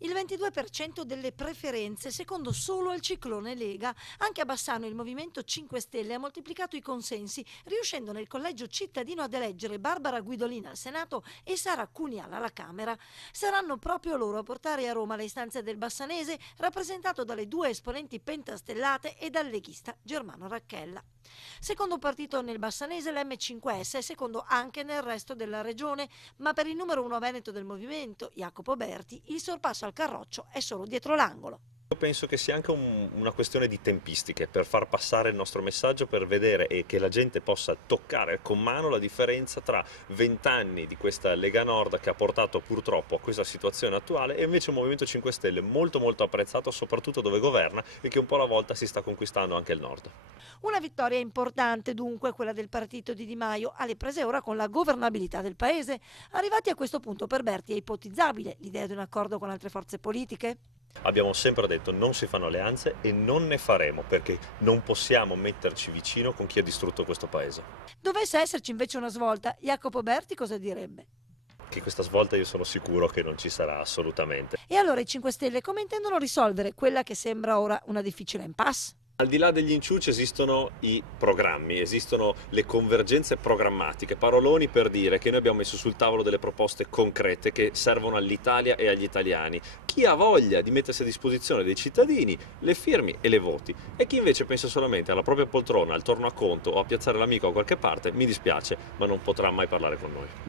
Il 22% delle preferenze secondo solo al ciclone Lega. Anche a Bassano il Movimento 5 Stelle ha moltiplicato i consensi, riuscendo nel collegio cittadino ad eleggere Barbara Guidolin al Senato e Sara Cunial alla Camera. Saranno proprio loro a portare a Roma le istanze del bassanese, rappresentato dalle due esponenti pentastellate e dal leghista Germano Racchella. Secondo partito nel bassanese l'M5S è secondo anche nel resto della regione, ma per il numero uno veneto del movimento, Jacopo Berti, il sorpasso al Carroccio è solo dietro l'angolo. Io penso che sia anche una questione di tempistiche per far passare il nostro messaggio, per vedere e che la gente possa toccare con mano la differenza tra 20 anni di questa Lega Nord che ha portato purtroppo a questa situazione attuale e invece un Movimento 5 Stelle molto molto apprezzato soprattutto dove governa e che un po' alla volta si sta conquistando anche il Nord. Una vittoria importante dunque quella del partito di Di Maio, alle prese ora con la governabilità del paese. Arrivati a questo punto per Berti è ipotizzabile l'idea di un accordo con altre forze politiche? Abbiamo sempre detto non si fanno alleanze e non ne faremo perché non possiamo metterci vicino con chi ha distrutto questo paese. Dovesse esserci invece una svolta, Jacopo Berti cosa direbbe? Che questa svolta io sono sicuro che non ci sarà assolutamente. E allora i 5 Stelle come intendono risolvere quella che sembra ora una difficile impasse? Al di là degli inciuci esistono i programmi, esistono le convergenze programmatiche, paroloni per dire che noi abbiamo messo sul tavolo delle proposte concrete che servono all'Italia e agli italiani. Chi ha voglia di mettersi a disposizione dei cittadini, le firmi e le voti, e chi invece pensa solamente alla propria poltrona, al tornaconto o a piazzare l'amico a qualche parte, mi dispiace, ma non potrà mai parlare con noi.